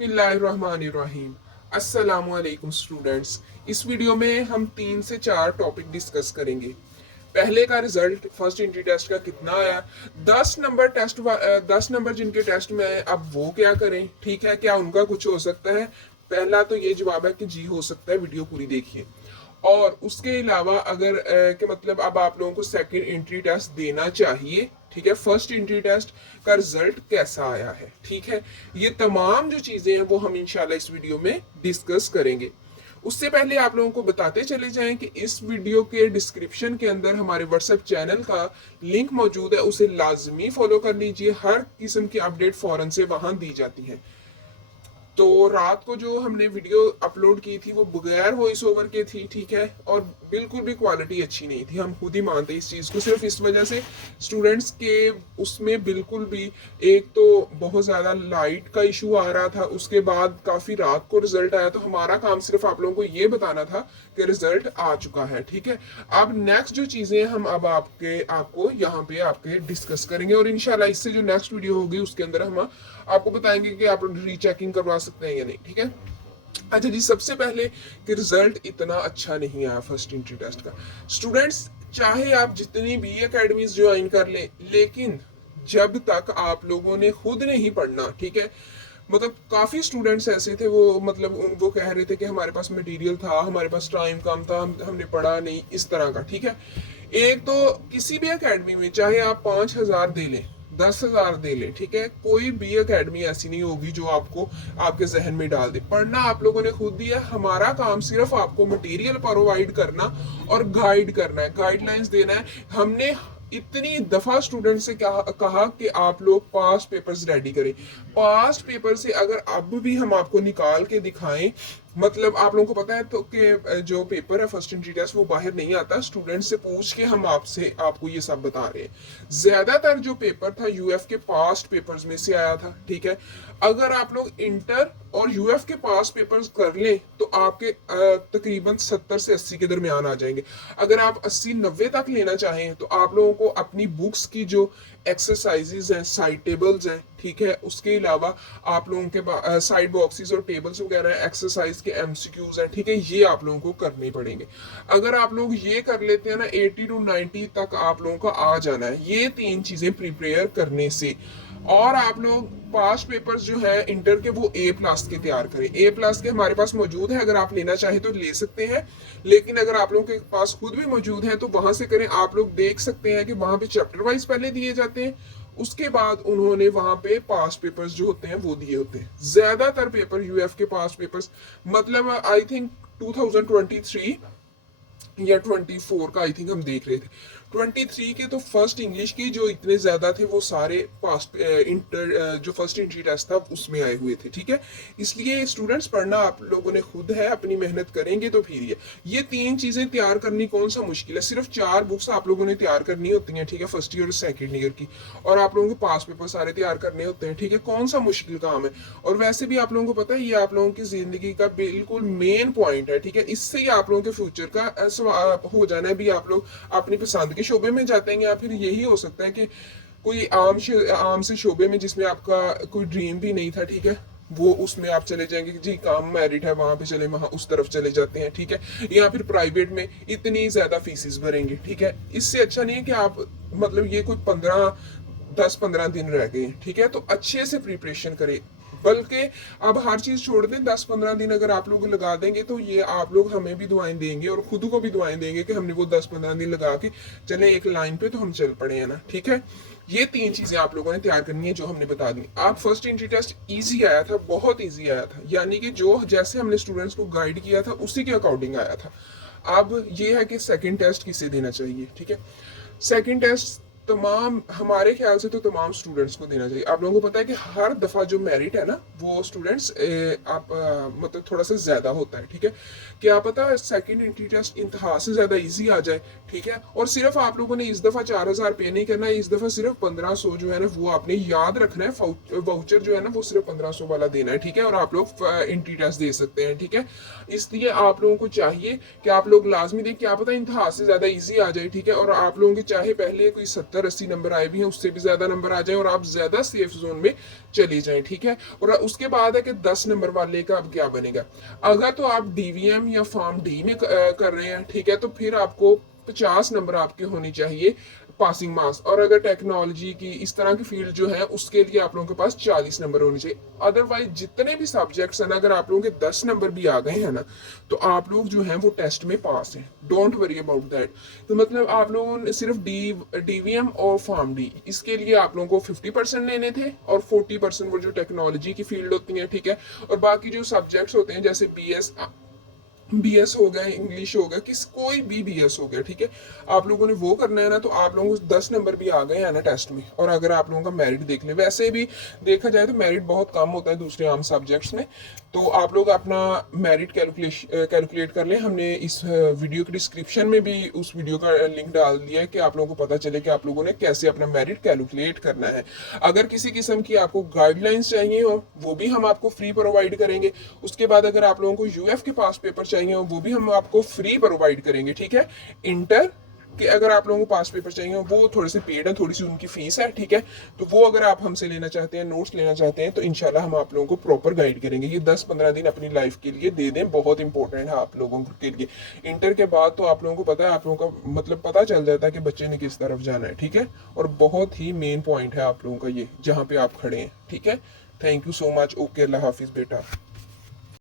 बिस्मिल्लाहिर्रहमानिर्रहीम। अस्सलामुअलैकुम स्टूडेंट्स। इस वीडियो में हम 3 से 4 टॉपिक डिस्कस करेंगे। पहले का रिजल्ट फर्स्ट एंट्री टेस्ट का कितना आया, 10 नंबर जिनके टेस्ट में आए, अब वो क्या करें, ठीक है, क्या उनका कुछ हो सकता है। पहला तो ये जवाब है कि जी हो सकता है, वीडियो पूरी देखिए। और उसके अलावा अगर कि मतलब अब आप लोगों को सेकंड एंट्री टेस्ट देना चाहिए, ठीक है, फर्स्ट एंट्री टेस्ट का रिजल्ट कैसा आया है, ठीक है, ये तमाम जो चीजें हैं वो हम इंशाल्लाह इस वीडियो में डिस्कस करेंगे। उससे पहले आप लोगों को बताते चले जाएं कि इस वीडियो के डिस्क्रिप्शन के अंदर हमारे व्हाट्सएप चैनल का लिंक मौजूद है, उसे लाजमी फॉलो कर लीजिए। हर किस्म की अपडेट फौरन से वहां दी जाती है। तो रात को जो हमने वीडियो अपलोड की थी वो बगैर वॉइस ओवर के थी, ठीक है, और बिल्कुल भी क्वालिटी अच्छी नहीं थी। हम खुद ही मानते इस चीज़ को, सिर्फ इस वजह से स्टूडेंट्स के उसमें बिल्कुल भी, एक तो बहुत ज़्यादा लाइट का इशू आ रहा था, उसके बाद काफ़ी रात को रिजल्ट आया। तो हमारा काम सिर्फ आप लोगों को ये बताना था कि रिजल्ट आ चुका है, ठीक है। अब नेक्स्ट जो चीज़ें हम अब आपको यहाँ पे आपके डिस्कस करेंगे, और इंशाल्लाह इससे जो नेक्स्ट वीडियो होगी उसके अंदर हम आपको बताएंगे कि आप रीचेकिंग करवा सकते हैं या नहीं, ठीक है। अच्छा जी, सबसे पहले कि रिजल्ट इतना अच्छा नहीं आया फर्स्ट एंट्री टेस्ट का। स्टूडेंट्स, चाहे आप जितनी भी एकेडमीज ज्वाइन कर लें, लेकिन जब तक आप लोगों ने खुद नहीं पढ़ना, ठीक है, मतलब काफी स्टूडेंट्स ऐसे थे, वो मतलब वो कह रहे थे कि हमारे पास मटेरियल था, हमारे पास टाइम कम था, हमने पढ़ा नहीं, इस तरह का, ठीक है। एक तो किसी भी एकेडमी में चाहे आप 5,000 दे लें, 10,000 दे लें, ठीक है, कोई भी एकेडमी ऐसी नहीं होगी जो आपको आपके जहन में डाल दे। पढ़ना आप लोगों ने खुद दिया, हमारा काम सिर्फ आपको मटेरियल प्रोवाइड करना और गाइड करना है, गाइडलाइंस देना है। हमने इतनी दफा स्टूडेंट से कहा कि आप लोग पास्ट पेपर्स रेडी करें। पास्ट पेपर से अगर अब भी हम आपको निकाल के दिखाएं, मतलब आप लोगों को पता है तो कि जो पेपर है फर्स्ट एंट्री टेस्ट वो बाहर नहीं आता, स्टूडेंट से पूछ के हम आपको ये सब बता रहे हैं। ज्यादातर जो पेपर था यूएफ के पास्ट पेपर्स में से आया था, ठीक है। अगर आप लोग इंटर और यूएफ के पास पेपर्स कर लें तो आपके तकरीबन 70 से 80 के दरमियान आ जाएंगे। अगर आप 80-90 तक लेना चाहें तो आप लोगों को अपनी बुक्स की जो एक्सरसाइजेज हैं, साइड टेबल्स हैं, ठीक है, उसके अलावा आप लोगों के साइड बॉक्सेस और टेबल्स वगैरह एक्सरसाइज के एमसीक्यूज हैं, ठीक है, ये आप लोगों को करने पड़ेंगे। अगर आप लोग ये कर लेते हैं ना, 80 to 90 तक आप लोगों का आ जाना है, ये 3 चीजें प्रिपेयर करने से। और आप लोग पास्ट पेपर्स जो है इंटर के वो A+ के तैयार करें। A+ के हमारे पास मौजूद है, अगर आप लेना चाहे तो ले सकते हैं, लेकिन अगर आप लोगों के पास खुद भी मौजूद है तो वहां से करें। आप लोग देख सकते हैं कि वहां पे चैप्टर वाइज पहले दिए जाते हैं, उसके बाद उन्होंने वहां पे पास्ट पेपर्स जो होते हैं वो दिए होते हैं। ज्यादातर पेपर यूएफ के पास्ट पेपर्स, मतलब आई थिंक 2023 या 24 का आई थिंक हम देख रहे थे। 23 के तो फर्स्ट इंग्लिश की जो इतने ज्यादा थे वो सारे पास्ट इंटर जो फर्स्ट एंट्री टेस्ट था उसमें आए हुए थे, ठीक है। इसलिए स्टूडेंट्स, पढ़ना आप लोगों ने खुद है, अपनी मेहनत करेंगे तो फिर ये 3 चीजें तैयार करनी कौन सा मुश्किल है। सिर्फ 4 बुक्स आप लोगों ने तैयार करनी होती हैं, ठीक है, फर्स्ट ईयर और सेकेंड ईयर की, और आप लोगों के पास पेपर सारे तैयार करने होते हैं, ठीक है। कौन सा मुश्किल काम है। और वैसे भी आप लोगों को पता है ये आप लोगों की जिंदगी का बिल्कुल मेन पॉइंट है, ठीक है। इससे ही आप लोगों के फ्यूचर का हो जाना है भी, आप लोग अपनी पसंद के शोबे में जाते हैं, या फिर यही हो सकता है कि कोई आम से शोबे में जिसमें आपका कोई ड्रीम भी नहीं था, ठीक है, वो उसमें आप चले जाएंगे कि जी काम मेरिट है वहां पे चले, वहां उस तरफ चले जाते हैं, ठीक है। या फिर प्राइवेट में इतनी ज्यादा फीसिस भरेंगे, ठीक है। इससे अच्छा नहीं है कि आप, मतलब ये कोई 10-15 दिन रह गए, ठीक है, तो अच्छे से प्रिपरेशन करें। बल्कि अब हर चीज छोड़ दें, 10-15 दिन अगर आप लोग लगा देंगे तो ये आप लोग हमें भी दुआएं देंगे और खुद को भी दुआएं देंगे कि हमने वो 10-15 दिन लगा के चले एक लाइन पे तो हम चल पड़े हैं ना, ठीक है। ये 3 चीजें आप लोगों ने तैयार करनी है जो हमने बता दी। आप फर्स्ट एंट्री टेस्ट इजी आया था, बहुत इजी आया था, यानी कि जो जैसे हमने स्टूडेंट्स को गाइड किया था उसी के अकॉर्डिंग आया था। अब ये है कि सेकंड टेस्ट किसे देना चाहिए, ठीक है। सेकंड टेस्ट तमाम, हमारे ख्याल से तो तमाम स्टूडेंट्स को देना चाहिए। आप लोगों को पता है कि हर दफा जो मेरिट है ना वो स्टूडेंट्स मतलब थोड़ा सा ज्यादा होता है, ठीक है। क्या पता सेकंड एंट्री टेस्ट इंतहा से ज्यादा इजी आ जाए, ठीक है। और सिर्फ आप लोगों ने इस दफा 4,000 पे नहीं करना है, इस दफा सिर्फ 1,500 जो है ना वो आपने याद रखना है। वाउचर जो है ना वो सिर्फ 1,500 वाला देना है, ठीक है, और आप लोग एंट्री टेस्ट दे सकते हैं, ठीक है। इसलिए आप लोगों को चाहिए कि आप लोग लाजमी दें, क्या पता इंतहा से ज्यादा इजी आ जाए, ठीक है। और आप लोगों के चाहे पहले कोई 70 70-80 नंबर आए भी हैं उससे भी ज्यादा नंबर आ जाए और आप ज्यादा सेफ जोन में चले जाएं, ठीक है। और उसके बाद है कि 10 नंबर वाले का अब क्या बनेगा। अगर तो आप डीवीएम या फॉर्म डी में कर रहे हैं, ठीक है, तो फिर आपको 50 नंबर आपके होनी चाहिए पासिंग मार्क्स। और अगर टेक्नोलॉजी की इस तरह की फील्ड जो है उसके लिए आप लोगों के पास 40 नंबर होने चाहिए। अदरवाइज जितने भी सब्जेक्ट्स हैं ना, अगर आप लोगों के 10 नंबर भी आ गए हैं ना, तो आप लोग जो हैं वो टेस्ट में पास हैं, डोंट वरी अबाउट दैट। तो मतलब आप लोगों ने सिर्फ डीवीएम और फॉर्म डी इसके लिए आप लोगों को 50% लेने थे और 40% वो जो टेक्नोलॉजी की फील्ड होती है, ठीक है। और बाकी जो सब्जेक्ट्स होते हैं जैसे बीएस हो गया, इंग्लिश हो गया, किस कोई भी बीएस हो गया, ठीक है, आप लोगों ने वो करना है ना, तो आप लोगों को 10 नंबर भी आ गए हैं ना टेस्ट में। और अगर आप लोगों का मेरिट देख ले, वैसे भी देखा जाए तो मेरिट बहुत कम होता है दूसरे आम सब्जेक्ट्स में, तो आप लोग अपना मेरिट कैलकुलेट कर लें। हमने इस वीडियो के डिस्क्रिप्शन में भी उस वीडियो का लिंक डाल दिया है कि आप लोगों को पता चले कि आप लोगों ने कैसे अपना मेरिट कैलकुलेट करना है। अगर किसी किस्म की आपको गाइडलाइंस चाहिए हो वो भी हम आपको फ्री प्रोवाइड करेंगे। उसके बाद अगर आप लोगों को यूएफ के पास पेपर चाहिए हो वो भी हम आपको फ्री प्रोवाइड करेंगे, ठीक है। इंटर कि अगर आप लोगों को पास पेपर चाहिए वो थोड़े से पेड है, थोड़ी सी उनकी फीस है, ठीक है। तो वो अगर आप हमसे लेना चाहते हैं, नोट्स लेना चाहते हैं, तो इंशाल्लाह हम आप लोगों को प्रॉपर गाइड करेंगे। ये 10-15 दिन अपनी लाइफ के लिए दे दें, बहुत इंपॉर्टेंट है आप लोगों के लिए। इंटर के बाद तो आप लोगों को पता है, आप लोगों का मतलब पता चल जाता है कि बच्चे ने किस तरफ जाना है, ठीक है। और बहुत ही मेन पॉइंट है आप लोगों का ये जहाँ पे आप खड़े हैं, ठीक है। Thank you so much. Okay, अल्लाह हाफिज बेटा।